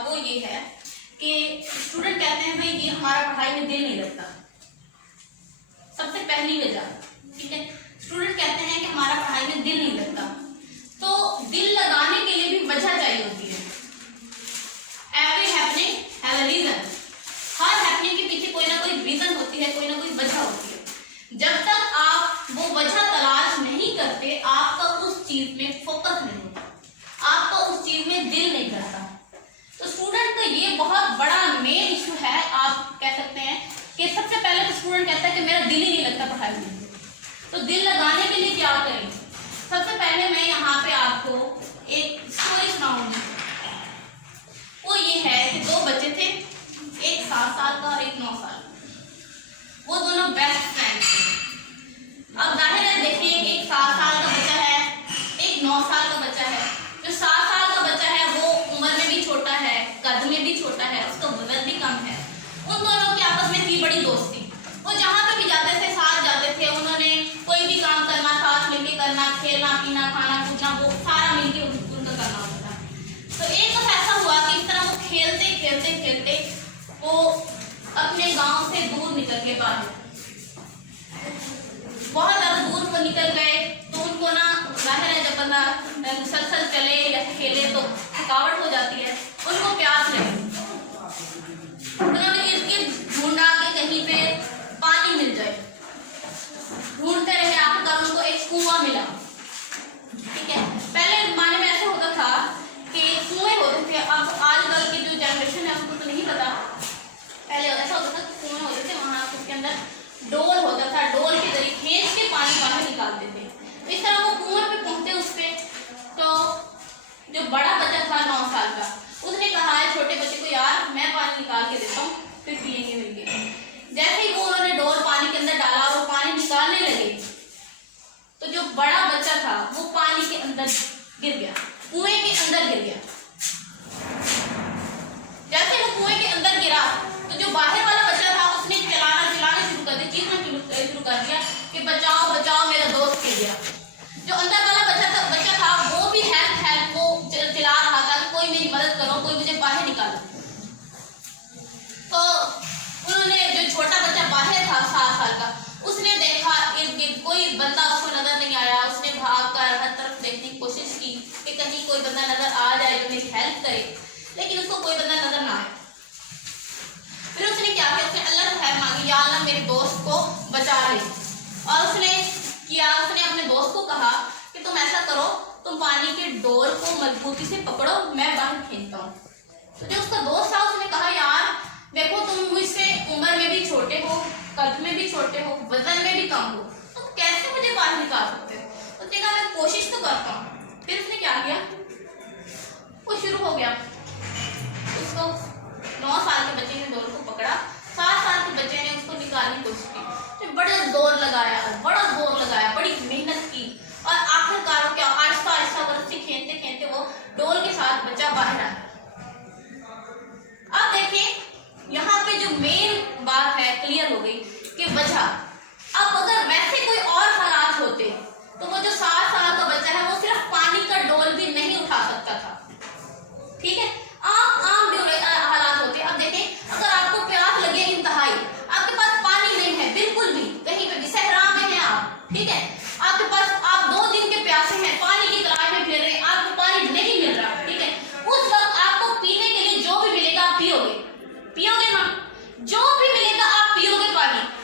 वो ये है कि स्टूडेंट कहते हैं भाई ये हमारा पढ़ाई में दिल नहीं लगता। सबसे पहली वजह, ठीक है, स्टूडेंट कहते हैं कि हमारा पढ़ाई में दिल नहीं लगता। तो दिल लगाने के लिए भी वजह चाहिए होती है। Every happening have a reason. हर हैपनिंग के पीछे कोई ना कोई रीजन होती है, कोई ना कोई वजह होती है। जब तक आप वो वजह तलाश नहीं करते, आपका उस चीज में फोकस नहीं होता, आपका उस चीज में दिल नहीं करता। तो स्टूडेंट का ये बहुत बड़ा मेन इशू है। आप कह सकते हैं कि सबसे पहले तो स्टूडेंट कहता है कि मेरा दिल ही नहीं लगता पढ़ाई में। तो दिल लगाने के लिए क्या करें? सबसे पहले मैं यहाँ पे आपको एक स्टोरी सुनाऊंगी। वो ये है कि दो बच्चे थे, एक 7 साल का और एक 9 साल का। वो दोनों बेस्ट फ्रेंड थे। अब जाहिर है देखिए, एक 7 साल का बच्चा है, एक 9 साल का बच्चा है। जो 7 साल का बच्चा है वो उम्र में भी छोटा है, कद में भी छोटा है, उसका वजन भी कम है। उन दोनों की आपस में थी बड़ी दोस्ती। वो जहाँ पे भी जाते थे साथ जाते थे। उन्होंने कोई भी काम करना साथ मिलके करना, खेलना पीना खाना कूदना वो सारा मिलके उनका करना होता था। तो एक दफा ऐसा हुआ कि इस तरह वो खेलते खेलते खेलते वो अपने गांव से दूर निकल के बाहर, बहुत ज्यादा दूर वो निकल गए। तो उनको ना जाहिर है जब बंदा मुसलसल चले या खेले तो थकावट हो जाती है। उनको प्यास लगी। उन्होंने इर्द गिर्द ढूंढा कि कहीं पे पानी मिल जाए। ढूंढते रहे, आखिरकार उनको एक कुआं मिला। ठीक है, पहले जमाने में ऐसा होता था कि कुएं होते थे। अब आजकल की जो जनरेशन है उसको तो नहीं पता। पहले ऐसा होता था कि कुएं होते थे, वहां उसके अंदर डोल होता था, डोल के जरिए खींच के पानी बाहर निकालते थे। तो इस तरह वो कुएं पे पहुंचे। उस पे तो जो बड़ा बच्चा था 9 साल का, उसने कहा है छोटे बच्चे को, यार मैं पानी निकाल के देता हूँ, फिर पियेंगे मिलके। जैसे ही वो उन्होंने डोल पानी के अंदर डाला और वो पानी निकालने लगे, तो जो बड़ा बच्चा था वो पानी के अंदर गिर गया, कुएं के अंदर गिर गया। जैसे वो कुएं के अंदर गिरा तो जो बाहर वाला बच्चा था उसने चिल्लाना शुरू कर दिया, चीखना शुरू कर दिया कि बचाओ बचाओ मेरा दोस्त गिर गया। जो अंदर वाला बच्चा था वो भी हेल्प वो चिल्ला रहा था कि कोई मेरी मदद करो, कोई मुझे बाहर निकालो। तो उन्होंने, जो छोटा बच्चा बाहर था 7 साल का, उसने देखा इर्द गिर्द कोई बंदा उसको नजर नहीं आया। उसने भागकर हर तरफ देखने की कोशिश की कि कहीं कोई बंदा नजर आ जाए जो मेरी हेल्प करे, लेकिन उसको कोई बंदा नजर ना आया। फिर उसने क्या किया, उसने अल्लाह से खैर मांगी, या अल्लाह मेरे दोस्त को बचा ले। और उसने अपने दोस्त को कहा कि तुम ऐसा करो, तुम पानी के डोर को मजबूती से पकड़ो, मैं बाहर खींचता हूँ। तो जो उसका दोस्त था उसने कहा, यार देखो तुम मुझसे उम्र में भी छोटे हो, कद में भी छोटे हो, वजन में भी कम हो, तुम कैसे मुझे बाहर निकाल सकते हो? उसने कहा मैं कोशिश तो करता हूँ। फिर उसने क्या किया, वो शुरू हो गया। उसको 9 साल के बच्चे ने डोर को पकड़ा, 7 साल के बच्चे ने उसको निकालने की कोशिश की। तो बड़ा जोर लगाया, बड़ी मेहनत की, और आखिरकार क्या, आहिस्ता आहिस्ता रस्सी खींचते खींचते वो डोल के साथ बच्चा बाहर आया। अब देखिए यहाँ पे जो मेन बात है क्लियर हो गई कि वजह। अब अगर वैसे कोई और हालात होते तो वो जो 7 साल का बच्चा है वो सिर्फ पानी का डोल भी नहीं उठा सकता था। ठीक है, आम हालात होते। अब देखें, अगर आपको प्यास लगे इंतहाई, आपके पास पानी नहीं है बिल्कुल भी, कहीं पे भी सहरा में है आप, ठीक है, आपके पास, आप 2 दिन के प्यासे हैं, पानी की तलाश में फिर रहे हैं, आपको पानी नहीं मिल रहा, ठीक है, उस वक्त आपको पीने के लिए जो भी मिलेगा आप पियोगे ना, जो भी मिलेगा आप पियोगे।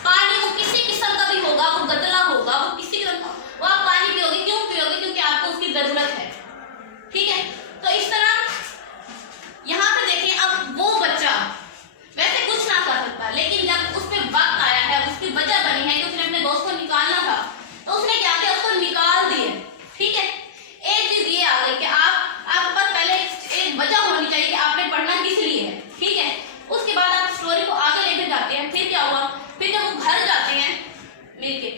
पानी वो किसी किस्म का भी होगा, वो गदला होगा, वो किसी किस्म का, वो आप पानी पियोगे। क्यों पियोगे? क्योंकि आपको उसकी जरूरत है। ठीक है, तो इस तरह यहाँ पे देखिए, अब वो बच्चा वैसे कुछ ना कर सकता, लेकिन जब उस पे वक्त आया है, उसकी वजह बनी है कि उसने अपने दोस्त को निकालना था, तो उसने क्या किया, उसको निकाल दिए। ठीक है, एक चीज ये आ गई कि आपके पास पहले एक वजह होनी चाहिए कि आपने पढ़ना किस लिए है। ठीक है, उसके बाद आप स्टोरी को आगे लेकर जाते हैं। फिर क्या हुआ, फिर जब वो घर जाते हैं मिलके,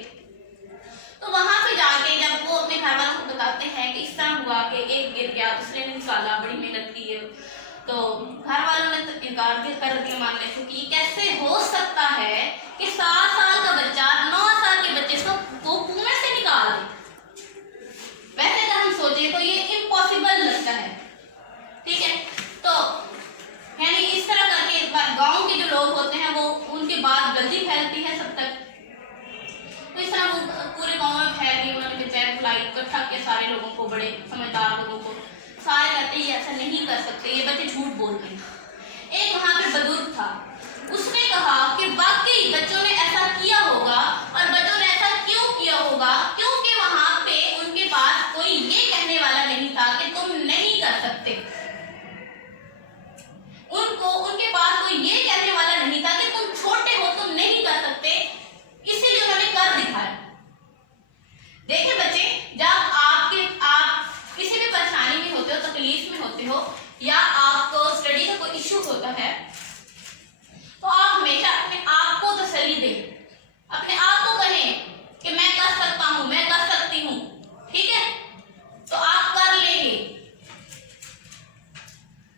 तो वहां पे जाके जब वो अपने घर वालों को बताते हैं कि इस तरह हुआ कि एक गिर गया, दूसरे ने निकाला, बड़ी मेहनत की है, तो घर वालों ने तो इनकार कर दिया मानने से कि कैसे हो सकता है कि 7 साल का बच्चा 9 साल के बच्चे को कुएं से निकाल दे। वैसे अगर हम सोचे तो ये इम्पॉसिबल लगता है। ठीक है, तो पूछा कि सारे लोगों को, बड़े समझदार लोगों को, सारे कहते ये ऐसा नहीं कर सकते, ये बच्चे झूठ बोलते हैं। एक वहां पे बुजुर्ग था, उसने कहा कि वाकई बच्चों ने ऐसा किया होगा, और बच्चों ने ऐसा क्यों किया होगा, क्योंकि वहां पे उनके पास कोई ये कहने वाला नहीं था कि तुम नहीं कर सकते। उनके पास कोई ये कहने वाला नहीं था कि तुम छोटे हो, तुम नहीं कर सकते, इसीलिए उन्होंने कर दिखाया। देखिए बच्चे, जब आप किसी भी परेशानी में होते हो, तकलीफ में होते हो, या आपको स्टडी का कोई इश्यू होता है, तो आप हमेशा अपने आप को तसल्ली दें, अपने आप को कहें कि मैं कर सकता हूं, मैं कर सकती हूं, ठीक है? तो आप कर लेंगे।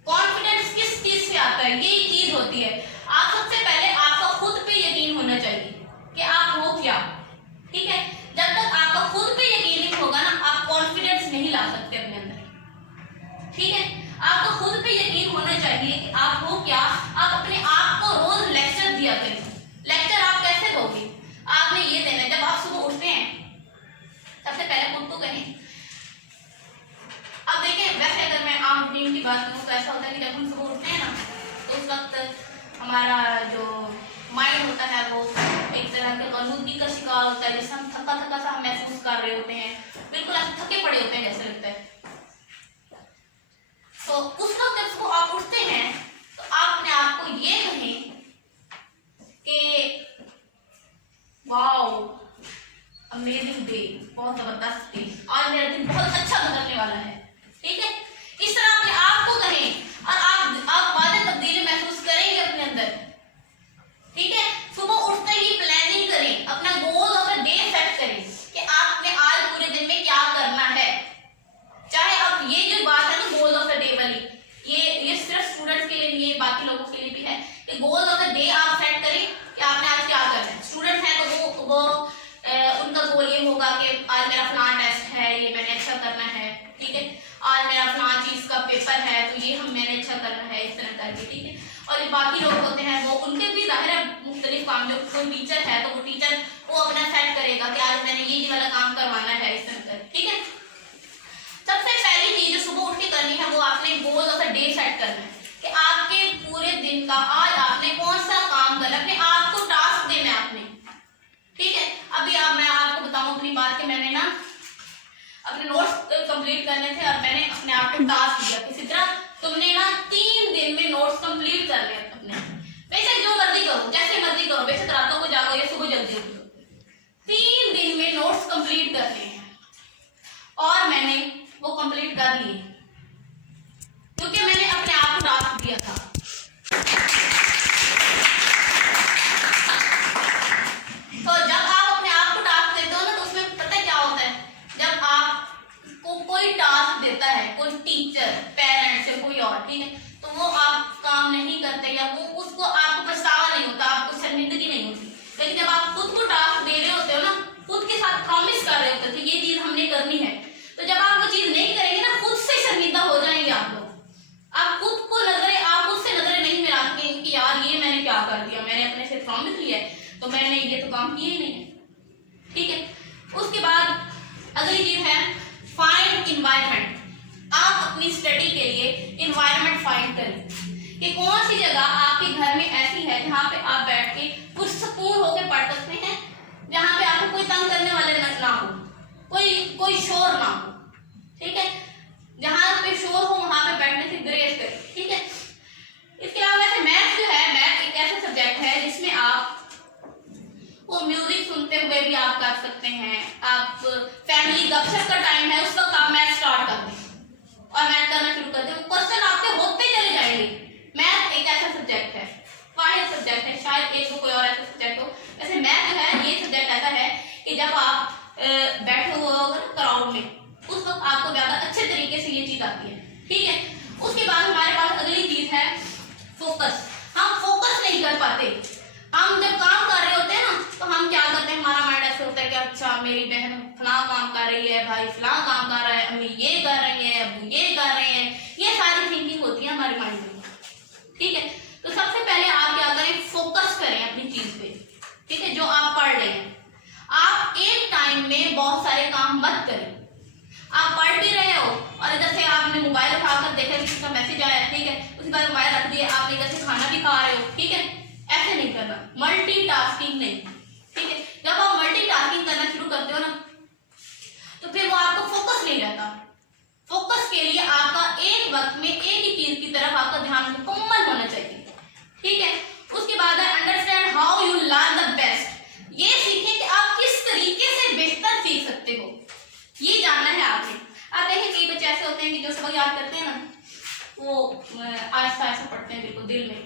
कॉन्फिडेंस किस चीज से आता है? यही चीज होती है, आप सबसे पहले आपका खुद पे यकीन होना चाहिए कि आप हो क्या, ठीक है? जब तक आपका खुद पे यकीन नहीं होगा ना, आप कॉन्फिडेंस नहीं ला सकते अपने अंदर, ठीक है? आपको खुद पे यकीन होना चाहिए कि आप हो क्या। आप अपने आप को रोज लेक्चर दिया करें। लेक्चर आप कैसे दोगे? आपने ये देना है, जब आप सुबह उठते हैं सबसे पहले खुद को कहें। अब देखिए, वैसे अगर मैं आम रूटीन की बात करूँ तो ऐसा होता है कि जब हम सुबह उठते हैं ना, तो उस वक्त हमारा जो माइंड होता है वो एक तरह के गलूदगी का शिकार होता है, जैसे हम थका थका सा हम महसूस कर रहे होते हैं, बिल्कुल ऐसे थके पड़े होते हैं जैसे लगता है। तो उस वक्त जब सुबह आप उठते हैं तो आप अपने आप को ये कहें कि वाओ अमेजिंग डे, बहुत जबरदस्त डे, आज मेरा दिन बहुत अच्छा गुजरने वाला है, ठीक है? इस तरह अपने आप को कहें और आप वादे तब्दीली महसूस करेंगे अपने अंदर, ठीक है? सुबह उठते ही प्लानिंग करें, अपना goal of the day set करें कि आपने आज पूरे दिन में क्या करना है। चाहे अब ये जो बात है ना गोल ऑफ द डे वाली, ये सिर्फ स्टूडेंट्स के लिए नहीं है, बाकी लोगों के लिए भी है कि गोल ऑफ द डे आप सेट करें कि आपने आज क्या करना है। स्टूडेंट है तो वो उनका गोल ये होगा कि आज मेरा फलां टेस्ट है, ये मैंने अच्छा करना है, ठीक है? आज मेरा फलां चीज का पेपर है तो ये मैंने अच्छा करना है, इस तरह करके, ठीक है? और बाकी लोग होते हैं वो उनके भी जाहिर है मुख्तलिफ काम, जो कोई टीचर है तो वो टीचर वो अपना सेट करेगा कि आज मैंने ये वाला काम करवाना है, इस तरह करके, ठीक है? सबसे पहली चीज सुबह उठ के करनी है वो आपने goal of the day set करना है कि आपके पूरे दिन का आज आपने कौन सा काम करना है, अपने आप को टास्क देना है आपने, ठीक है? अभी मैं आपको बताऊं अपनी बात कि मैंने ना अपने नोट्स कंप्लीट करने थे और मैंने अपने आप को टास्क दिया किसी तरह तुमने ना 3 दिन में नोट्स कंप्लीट कर लिया अपने। बेशक जो मर्जी करो, जैसे मर्जी करो, बेशक रातों को जागो या सुबह जल्दी उठो, 3 दिन में नोट्स कंप्लीट करने हैं। और मैंने वो कंप्लीट कर लिए क्योंकि मैंने अपने आप को टास्क दिया था। तो जब आप अपने आप को टास्क देते हो ना तो उसमें पता है क्या होता है, जब आपको कोई टास्क देता है कोई टीचर, पेरेंट्स या कोई और, ठीक है, तो वो आप काम नहीं करते या वो उसको आपको पछतावा नहीं होता, आपको शर्मिंदगी नहीं होती। लेकिन जब आप खुद को टास्क दे रहे होते हो ना, खुद के साथ प्रॉमिस कर रहे होते थे ये चीज हमने करनी है, तो जब आप वो चीज नहीं करेंगे ना खुद से शर्मिंदा हो जाएंगे आप लोग। आप खुद को आप उससे नजरें नहीं मिला सकेंगे कि यार ये मैंने क्या कर दिया, मैंने अपने से प्रॉमिस लिया है तो मैंने ये तो काम किया ही नहीं है, ठीक है? उसके बाद अगली चीज है फाइंड इन्वायरमेंट। आप अपनी स्टडी के लिए इन्वायरमेंट फाइंड करें कि कौन सी जगह आपके घर में ऐसी है जहाँ पे आप बैठ के कुछ सुकून होकर पढ़ सकते हैं, जहाँ पे आपको कोई तंग करने वाले ना हो, कोई शोर ना हो, ठीक है? जहाँ पे शोर हो वहां पे बैठने से ग्रेस करें, ठीक है? इसके अलावा वैसे मैथ जो है, मैथ एक ऐसा सब्जेक्ट है जिसमें आप वो म्यूजिक सुनते हुए भी आप कर सकते हैं। आप फैमिली गपशप का टाइम है उस वक्त आप मैथ स्टार्ट कर दें और मैथ करना शुरू कर दें, क्वेश्चन आपके होते चले जाएंगे। मैथ एक ऐसा सब्जेक्ट है, वाहिद सब्जेक्ट है, शायद एक कोई और ऐसा सब्जेक्ट हो, वैसे मैथ जो है ये सब्जेक्ट ऐसा है कि जब आप बैठे हुए हो क्राउड में उस वक्त आपको ज्यादा अच्छे तरीके से ये चीज आती है, ठीक है? उसके बाद हमारे पास अगली चीज है फोकस। हम फोकस नहीं कर पाते, हम जब काम कर रहे होते हैं ना तो हम क्या करते हैं, हमारा माइंड ऐसे होता है कि अच्छा मेरी बहन फलां काम कर रही है, भाई फलां काम कर रहा है, अम्मी ये कर रही है, अबू ये कर रहे हैं, ये सारी थिंकिंग होती है हमारे माइंड में, ठीक है? तो सबसे पहले आप क्या करें, फोकस करें अपनी चीज पे, ठीक है? जो आप पढ़ रहे हैं, आप एक टाइम में बहुत सारे काम मत करें। मोबाइल उठाकर देखा कि किसका मैसेज आया, ठीक है, उसके बाद मोबाइल रख दिया, आप एक से खाना भी खा रहे हो, ठीक है, ऐसे नहीं करना, मल्टीटास्किंग नहीं, ठीक है। जब आप मल्टीटास्किंग करना शुरू करते हो ना तो फिर वो आपको फोकस नहीं रहता। फोकस के लिए आपका एक वक्त में एक ही चीज की तरफ आपका ध्यान मुकम्मल होना चाहिए, ठीक है। उसके बाद है understand how you learn the best. ये सीखें कि आप किस तरीके से बेहतर सीख सकते हो, ये जानना है आपने। आप देखें कई बच्चे ऐसे होते हैं कि जो सबक याद करते हैं ना वो आहिस्ता आहिस्ता पढ़ते हैं बिल्कुल दिल में,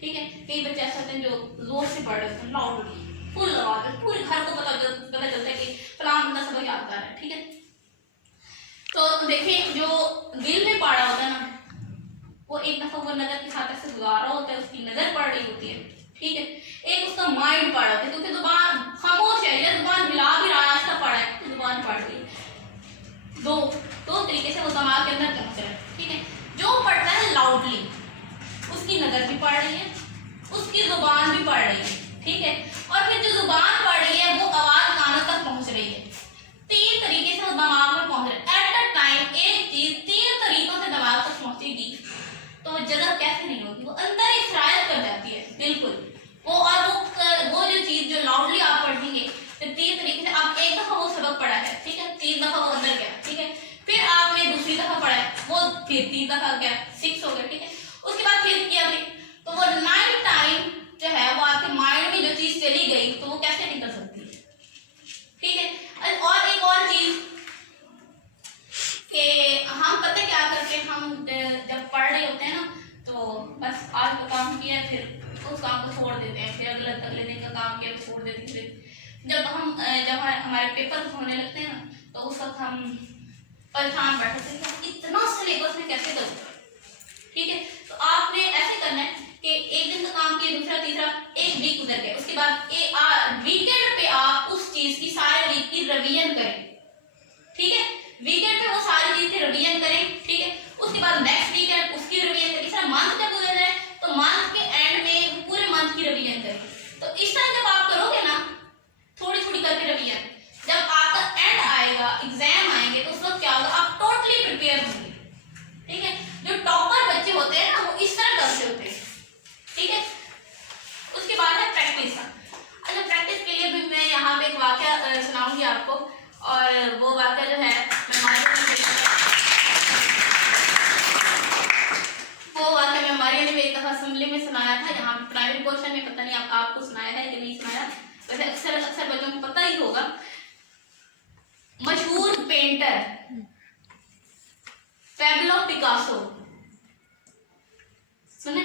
ठीक है। कई बच्चे ऐसे होते हैं जो जोर से पढ़ रहे होते हैं, लाउडली फुल आवाज, पूरे घर को पता चलता है कि फलाना बंदा सबक याद कर रहा है, ठीक है। तो देखिए जो दिल में पढ़ा होता है ना वो एक दफा वो नजर के साथ ऐसे गुजारा होता है, उसकी नजर पड़ रही होती है, ठीक है। एक उसका माइंड पढ़ा होता है क्योंकि जुबान खामोश है या जुबान हिला भी रहा है, ऐसा पढ़ा है तो जुबान पढ़ रही है। दो तरीके से वो दिमाग के अंदर पहुंच रहा है, ठीक है। जो पढ़ता है लाउडली उसकी नजर भी पढ़ रही है, उसकी जुबान भी पढ़ रही है, ठीक है। और फिर जो जुबान पढ़ रही है वो आवाज कानों तक पहुंच रही है। तीन तरीके से वो दिमाग में पहुंच रहा है। एट अ टाइम एक चीज तीन तरीकों से दिमाग तक पहुंचेगी तो वो जगह कैसे नहीं होगी, वो अंदर ही सरायत कर जाती है बिल्कुल वो। और वो जो चीज जो लाउडली आप पढ़ेंगे फिर तीन तरीके से आप एक दफा वो सबक पढ़ा है, ठीक है, तीन दफा वो अंदर गया, ठीक है। फिर आपने दूसरी दफा पढ़ा है वो फिर तीन दफा गया, 6 हो गया, ठीक है। उसके बाद फिर किया भी तो वो 9 टाइम जो है वो आपके माइंड में जो चीज चली गई तो वो कैसे निकल सकती है, ठीक है। और एक और चीज कि हम पता क्या करते हैं, हम जब पढ़ रहे होते हैं ना तो बस आज का काम किया है फिर उस काम को छोड़ देते हैं, फिर अगले दिन का काम किया छोड़ देते हैं। जब हमारे पेपर होने लगते हैं ना तो उस वक्त हम परेशान बैठे थे कि इतना सिलेबस में कैसे करूँ, ठीक है। तो आपने ऐसे करना है कि एक दिन का काम किया, दूसरा तीसरा, एक वीक गुजर गया, उसके बाद वीकेंड पे आप उस चीज की सारे वीक की रिवीजन करें, ठीक है। वीकेंड पे वो सारी चीज की रिवीजन करें, ठीक है। उसके बाद नेक्स्ट वीकेंड उसकी रिवीजन करें। इस तरह मंथ जब गुजर जाए तो मंथ के एंड में पूरे मंथ की रिवीजन करें। तो इस तरह जब आप करोगे ना थोड़ी थोड़ी करके रिवीजन, जब आपका एंड आएगा एग्जाम आएंगे तो उस वक्त क्या होगा, आप टोटली प्रिपेयर होंगे, ठीक है। जो टॉपर बच्चे होते हैं ना वो इस तरह करते होते हैं, ठीक है। उसके बाद है प्रैक्टिस। अच्छा प्रैक्टिस के लिए भी मैं यहाँ पे एक वाकया सुनाऊंगी आपको, और वो वाकया जो है मैं हमारे ने एक दफा असेंबली में सुनाया था, यहाँ पे प्राइवेट पोर्शन में, पता नहीं आपको सुनाया है कि नहीं सुनाया, वैसे अक्सर बच्चों को पता ही होगा। मशहूर पेंटर पैब्लो पिकासो, सुने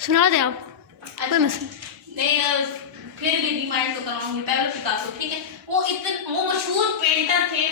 सुना दे आप। अच्छा नहीं फिर भी रिमाइंड तो कराऊंगी। पैब्लो पिकासो, ठीक है, वो मशहूर पेंटर थे।